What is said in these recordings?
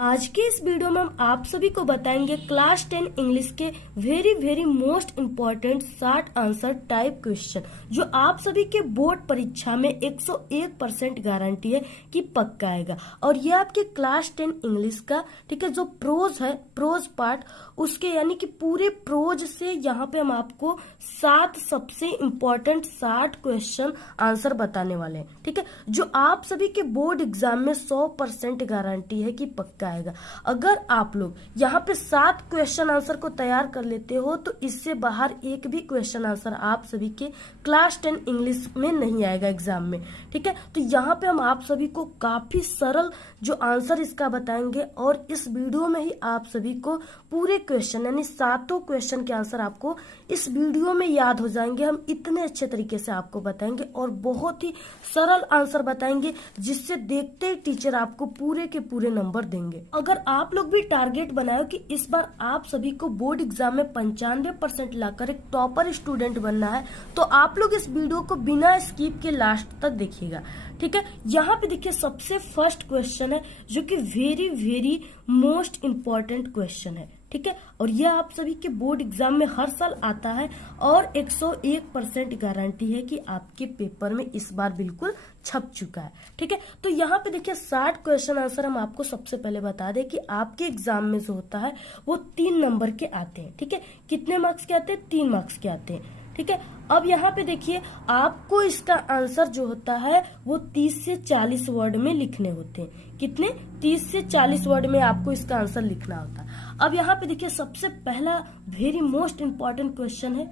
आज के इस वीडियो में हम आप सभी को बताएंगे क्लास 10 इंग्लिश के very most important 60 answer type question जो आप सभी के बोर्ड परीक्षा में 101% गारंटी है कि पक्का आएगा। और ये आपके क्लास 10 इंग्लिश का ठीक है जो प्रोज है, प्रोज पार्ट उसके यानी कि पूरे प्रोज से यहाँ पे हम आपको 7 सबसे इम्पोर्टेंट 60 क्वेश्चन आंसर बताने वाले हैं। ठीक है, जो आप सभी के बोर्ड एग्जाम में 100% गारंटी है कि पक्का आएगा। अगर आप लोग यहाँ पे 7 क्वेश्चन आंसर को तैयार कर लेते हो तो इससे बाहर एक भी क्वेश्चन आंसर आप सभी के क्लास 10 इंग्लिश में नहीं आएगा एग्जाम में। ठीक है, तो यहाँ पे हम आप सभी को काफी सरल जो आंसर इसका बताएंगे और इस वीडियो में ही आप सभी को पूरे क्वेश्चन यानी 7 क्वेश्चन के आंसर आपको इस वीडियो में याद हो जाएंगे। हम इतने अच्छे तरीके से आपको बताएंगे और बहुत ही सरल आंसर बताएंगे जिससे देखते ही टीचर आपको पूरे के पूरे नंबर देंगे। अगर आप लोग भी टारगेट बनाओ कि इस बार आप सभी को बोर्ड एग्जाम में 95% लाकर एक टॉपर स्टूडेंट बनना है तो आप लोग इस वीडियो को बिना स्किप के लास्ट तक देखिएगा। ठीक है, यहाँ पे देखिए सबसे फर्स्ट क्वेश्चन है जो कि वेरी मोस्ट इम्पोर्टेंट क्वेश्चन है। ठीक है, और यह आप सभी के बोर्ड एग्जाम में हर साल आता है और 101% गारंटी है कि आपके पेपर में इस बार बिल्कुल छप चुका है। ठीक है, तो यहाँ पे देखिए 60 क्वेश्चन आंसर हम आपको सबसे पहले बता दें कि आपके एग्जाम में जो होता है वो 3 नंबर के आते हैं। ठीक है, कितने मार्क्स के आते हैं? 3 मार्क्स के आते हैं। ठीक है, अब यहाँ पे देखिए आपको इसका आंसर जो होता है वो 30 से 40 वर्ड में लिखने होते हैं। कितने? 30 से 40 वर्ड में आपको इसका आंसर लिखना होता है। अब यहाँ पे देखिए सबसे पहला वेरी मोस्ट इम्पोर्टेंट क्वेश्चन है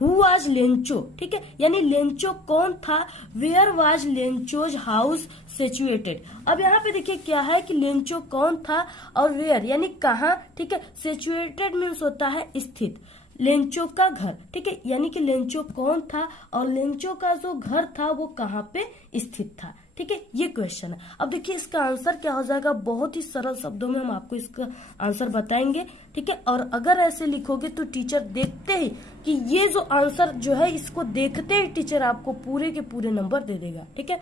हु वाज लेंचो। ठीक है, यानी लेंचो कौन था? Where was Lencho's house situated. अब यहाँ पे देखिए क्या है कि लेंचो कौन था और वेयर यानी कहाँ। ठीक है, सिचुएटेड मीन्स होता है स्थित। लेंचो का घर, ठीक है, यानी कि लेंचो कौन था और लेंचो का जो घर था वो कहाँ पे स्थित था। ठीक है, ये क्वेश्चन है। अब देखिए इसका आंसर क्या हो जाएगा, बहुत ही सरल शब्दों में हम आपको इसका आंसर बताएंगे। ठीक है, और अगर ऐसे लिखोगे तो टीचर देखते ही कि ये जो आंसर जो है इसको देखते ही टीचर आपको पूरे के पूरे नंबर दे देगा। ठीक है,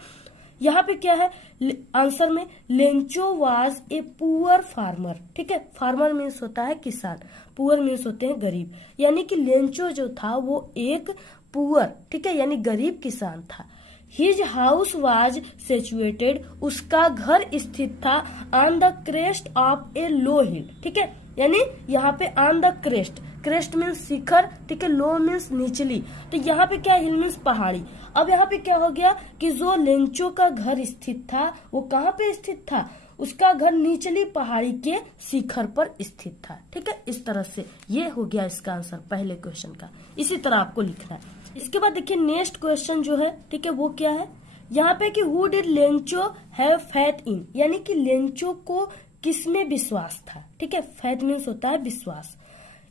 यहाँ पे क्या है आंसर में Lencho was a poor farmer. ठीक है, फार्मर मीन्स होता है किसान, पुअर मीन्स होते हैं गरीब, यानी कि लेंचो जो था वो एक पुअर ठीक है यानी गरीब किसान था। हिज हाउस वाज सिचुएटेड, उसका घर स्थित था on the crest of a low hill. ठीक है, यानी यहाँ पे on the crest, crest means शिखर, ठीक है, लो मीन्स निचली, तो यहाँ पे क्या हिल मीन्स पहाड़ी। अब यहाँ पे क्या हो गया कि जो लेंचो का घर स्थित था वो कहाँ पे स्थित था? उसका घर निचली पहाड़ी के शिखर पर स्थित था। ठीक है, इस तरह से ये हो गया इसका आंसर पहले क्वेश्चन का। इसी तरह आपको लिखना है। इसके बाद देखिए नेक्स्ट क्वेश्चन जो है ठीक है वो क्या है यहाँ पे कि who did Lencho have faith in, यानी कि लेंचो को किसमें विश्वास था। ठीक है, फेथ मीन्स होता है विश्वास।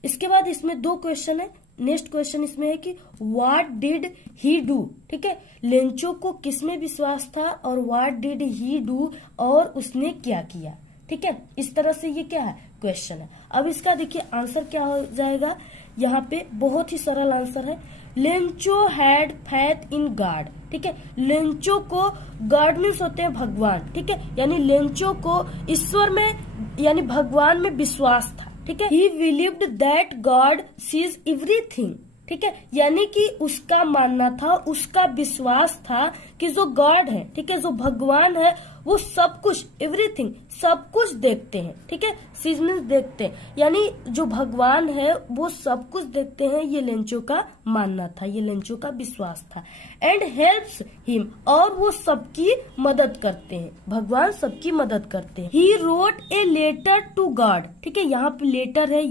इसके बाद इसमें 2 क्वेश्चन है। नेक्स्ट क्वेश्चन इसमें है कि व्हाट डिड ही डू। ठीक है, लेंचो को किसमें विश्वास था और व्हाट डिड ही डू और उसने क्या किया। ठीक है, इस तरह से ये क्या है क्वेश्चन है। अब इसका देखिए आंसर क्या हो जाएगा, यहाँ पे बहुत ही सरल आंसर है Lencho had faith in God. ठीक है, लेंचो को गॉड मीन्स होते हैं भगवान। ठीक है, यानी लेंचो को ईश्वर में यानी भगवान में विश्वास था। ठीक है, ही believed that God sees everything. ठीक है, यानी कि उसका मानना था, उसका विश्वास था कि जो गॉड है, ठीक है, जो भगवान है वो सब कुछ एवरीथिंग सब कुछ देखते हैं। ठीक है, सीज मीन्स देखते हैं, यानी जो भगवान है वो सब कुछ देखते हैं, ये लेंचो का मानना था, ये लेंचो का विश्वास था। एंड हेल्प्स हिम, और वो सबकी मदद करते हैं, भगवान सबकी मदद करते हैं। He wrote a letter to God. ठीक है, यहाँ पे लेटर है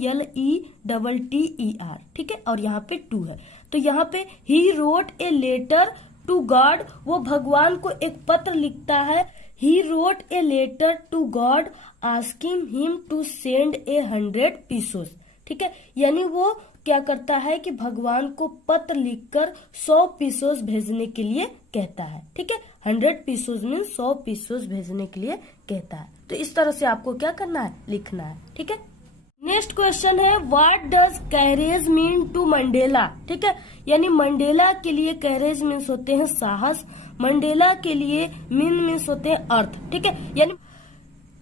LETTER। ठीक है, और यहाँ पे टू है, तो यहाँ पे he wrote a letter to God, वो भगवान को एक पत्र लिखता है। He wrote a letter to God asking him to send a 100 pesos. ठीक है, यानी वो क्या करता है कि भगवान को पत्र लिखकर 100 पीसोस भेजने के लिए कहता है। ठीक है, 100 पीसोस मीन्स 100 पीसोस भेजने के लिए कहता है। तो इस तरह से आपको क्या करना है, लिखना है। ठीक है, नेक्स्ट क्वेश्चन है what does courage mean to Mandela. ठीक है, यानी मंडेला के लिए कैरेज मीन्स होते हैं साहस, मंडेला के लिए मीन मीन्स होते हैं अर्थ। ठीक है, यानी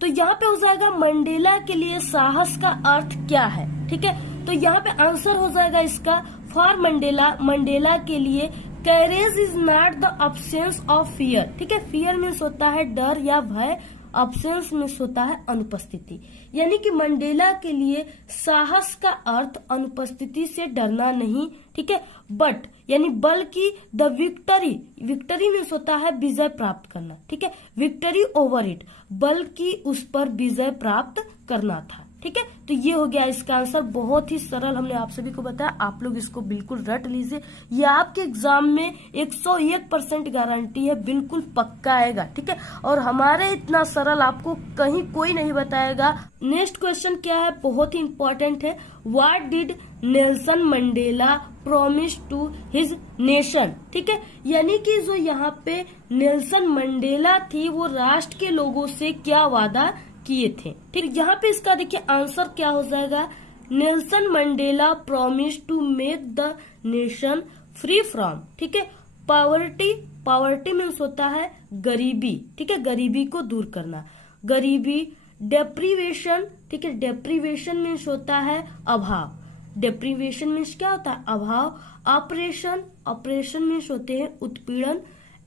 तो यहाँ पे हो जाएगा मंडेला के लिए साहस का अर्थ क्या है, ठीक है। तो यहाँ पे आंसर हो जाएगा इसका फॉर मंडेला, मंडेला के लिए courage is not the absence of fear, ठीक है। फियर मीन्स होता है डर या भय, अब्सेंस मीन्स होता है अनुपस्थिति। यानी कि मंडेला के लिए साहस का अर्थ अनुपस्थिति से डरना नहीं, ठीक है, बट यानी बल्कि द विक्टरी, विक्टरी मीन्स होता है विजय प्राप्त करना, ठीक है, विक्टरी ओवर इट, बल्कि उस पर विजय प्राप्त करना था, ठीक है। तो ये हो गया इसका आंसर, बहुत ही सरल हमने आप सभी को बताया, आप लोग इसको बिल्कुल रट लीजिए, ये आपके एग्जाम में 101% गारंटी है, बिल्कुल पक्का आएगा, ठीक है। और हमारे इतना सरल आपको कहीं कोई नहीं बताएगा। नेक्स्ट क्वेश्चन क्या है, बहुत ही इंपॉर्टेंट है, what did Nelson Mandela promise to his nation, ठीक है। यानी कि जो यहाँ पे नेल्सन मंडेला थी वो राष्ट्र के लोगों से क्या वादा किए थे, ठीक। यहाँ पे इसका देखिए आंसर क्या हो जाएगा, Nelson Mandela promise to make the nation free from, ठीक है, पॉवर्टी, पॉवर्टी मीन्स होता है गरीबी, ठीक है, गरीबी को दूर करना, गरीबी, डेप्रीवेशन, ठीक है, डेप्रीवेशन मीन्स होता है अभाव, डेप्रीवेशन मीन्स क्या होता है अभाव, ऑपरेशन, ऑपरेशन मीन्स होते हैं उत्पीड़न,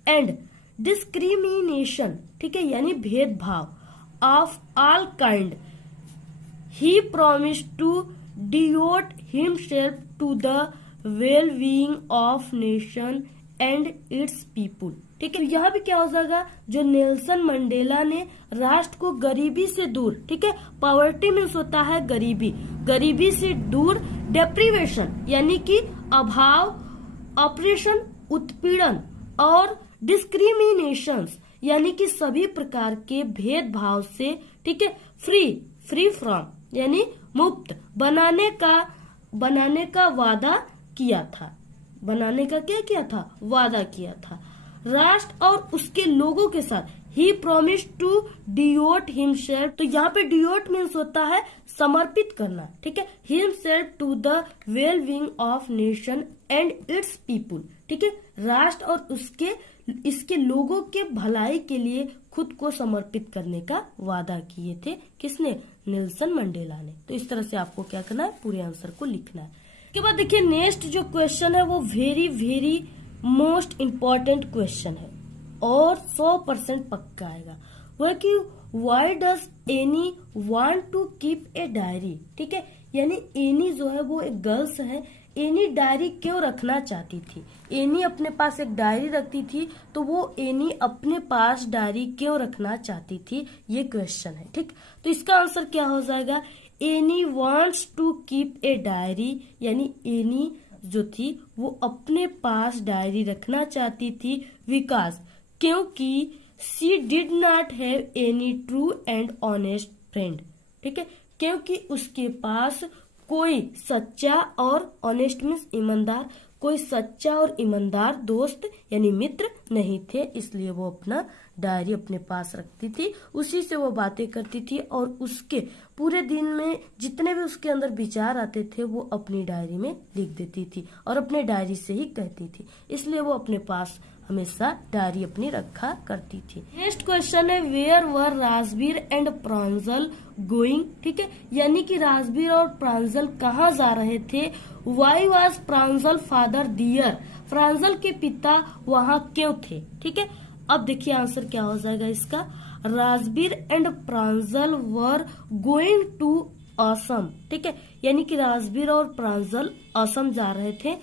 एंड डिस्क्रिमिनेशन, ठीक है, यानी भेदभाव of all kind. He promised to devote himself to the well-being of nation and its people. ठीक है, यहाँ भी क्या हो जाएगा, जो नेल्सन मंडेला ने राष्ट्र को गरीबी से दूर, ठीक है, पॉवर्टी मीन्स होता है गरीबी, गरीबी से दूर, डेप्रीवेशन यानी कि अभाव, ऑपरेशन उत्पीड़न, और डिस्क्रिमिनेशंस यानी कि सभी प्रकार के भेदभाव से, ठीक है, फ्री, फ्री फ्रॉम यानी मुक्त बनाने का वादा किया था, बनाने का क्या किया था, वादा किया था, राष्ट्र और उसके लोगों के साथ। ही प्रोमिस टू डिवोट हिमसेल्फ, तो यहाँ पे डिवोट मीन्स होता है समर्पित करना, ठीक है, himself to the well being of nation and its people, ठीक है, राष्ट्र और इसके लोगों के भलाई के लिए खुद को समर्पित करने का वादा किए थे, किसने, नेल्सन मंडेला ने। तो इस तरह से आपको क्या करना है, पूरे आंसर को लिखना है। उसके बाद देखिए नेक्स्ट जो क्वेश्चन है वो very very most important question है और 100% पक्का आएगा, वह कि why does Anne want to keep a diary, ठीक है, यानी एनी जो है वो एक गर्ल्स है, एनी डायरी क्यों रखना चाहती थी, एनी अपने पास एक डायरी रखती थी, तो वो एनी अपने पास डायरी क्यों रखना चाहती थी, ये क्वेश्चन है, ठीक। तो इसका आंसर क्या हो जाएगा, Anne wants to keep a diary, यानी एनी जो थी वो अपने पास डायरी रखना चाहती थी, विकास क्योंकि she did not have any true and honest friend, ठीक है, क्योंकि उसके पास कोई सच्चा और ऑनेस्ट मीन्स ईमानदार, कोई सच्चा और ईमानदार दोस्त यानी मित्र नहीं थे, इसलिए वो अपना डायरी अपने पास रखती थी, उसी से वो बातें करती थी और उसके पूरे दिन में जितने भी उसके अंदर विचार आते थे वो अपनी डायरी में लिख देती थी और अपने डायरी से ही कहती थी, इसलिए वो अपने पास हमेशा डायरी अपनी रखा करती थी। नेक्स्ट क्वेश्चन है where were Rajvir and Pranjal going, ठीक है, यानी कि राजवीर और प्रांजल कहाँ जा रहे थे, वाई वाज प्रांजल फादर दियर, प्रांजल के पिता वहाँ क्यों थे, ठीक है। अब देखिए आंसर क्या हो जाएगा इसका, Rajvir and Pranjal were going to Assam, ठीक है, यानी कि राजवीर और प्रांजल असम जा रहे थे।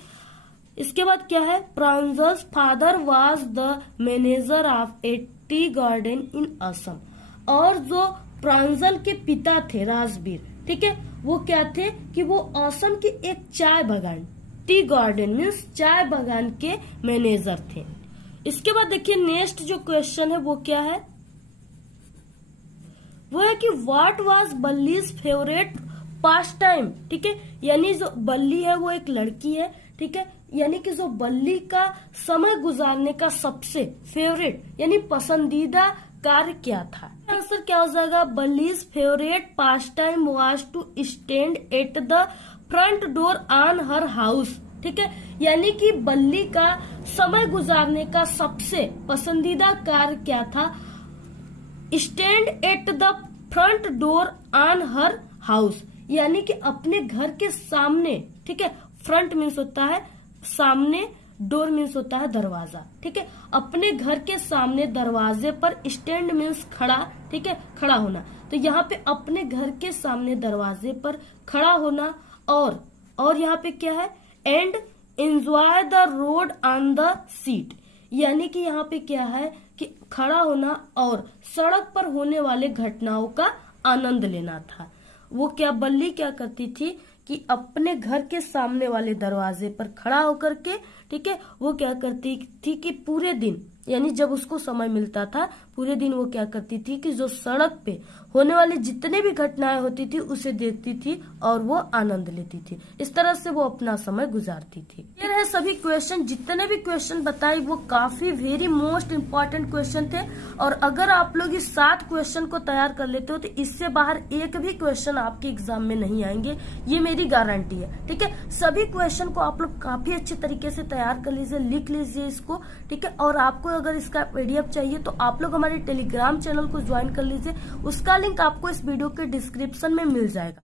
इसके बाद क्या है, Pranjal's father was the manager of A tea garden इन असम, और जो प्रांजल के पिता थे राजवीर, ठीक है, वो क्या थे कि वो असम के एक चाय बागान, टी गार्डन मीन्स चाय बागान के मैनेजर थे। इसके बाद देखिए नेक्स्ट जो क्वेश्चन है वो क्या है, वो है कि what was Bally's favourite pastime, ठीक है, यानी जो बल्ली है वो एक लड़की है, ठीक है, यानी कि जो बल्ली का समय गुजारने का सबसे फेवरेट यानी पसंदीदा कार्य क्या था। आंसर क्या हो जाएगा, Bally's favourite pastime was to stand at the front door on her house, ठीक है, यानी कि बल्ली का समय गुजारने का सबसे पसंदीदा कार्य क्या था, stand at the front door on her house, यानी कि अपने घर के सामने, ठीक है। फ्रंट मीन्स होता है सामने, डोर मीन्स होता है दरवाजा, ठीक है। अपने घर के सामने दरवाजे पर, स्टैंड मीन्स खड़ा, ठीक है, खड़ा होना। तो यहाँ पे अपने घर के सामने दरवाजे पर खड़ा होना, और यहाँ पे क्या है, and enjoy the road on the seat, यानी कि यहाँ पे क्या है कि खड़ा होना और सड़क पर होने वाले घटनाओं का आनंद लेना था। वो क्या, बल्ली क्या करती थी कि अपने घर के सामने वाले दरवाजे पर खड़ा होकर के, ठीक है, वो क्या करती थी कि पूरे दिन, यानी जब उसको समय मिलता था पूरे दिन, वो क्या करती थी कि जो सड़क पे होने वाली जितने भी घटनाएं होती थी उसे देखती थी और वो आनंद लेती थी। इस तरह से वो अपना समय गुजारती थी। ये रहे सभी क्वेश्चन, जितने भी क्वेश्चन बताए वो काफी वेरी मोस्ट इम्पोर्टेंट क्वेश्चन थे। और अगर आप लोग इस 7 क्वेश्चन को तैयार कर लेते हो तो इससे बाहर एक भी क्वेश्चन आपके एग्जाम में नहीं आएंगे, ये मेरी गारंटी है, ठीक है। सभी क्वेश्चन को आप लोग काफी अच्छे तरीके से तैयार कर लीजिए, लिख लीजिए इसको, ठीक है। और आपको अगर इसका PDF चाहिए तो आप लोग हमारे टेलीग्राम चैनल को ज्वाइन कर लीजिए, उसका लिंक आपको इस वीडियो के डिस्क्रिप्शन में मिल जाएगा।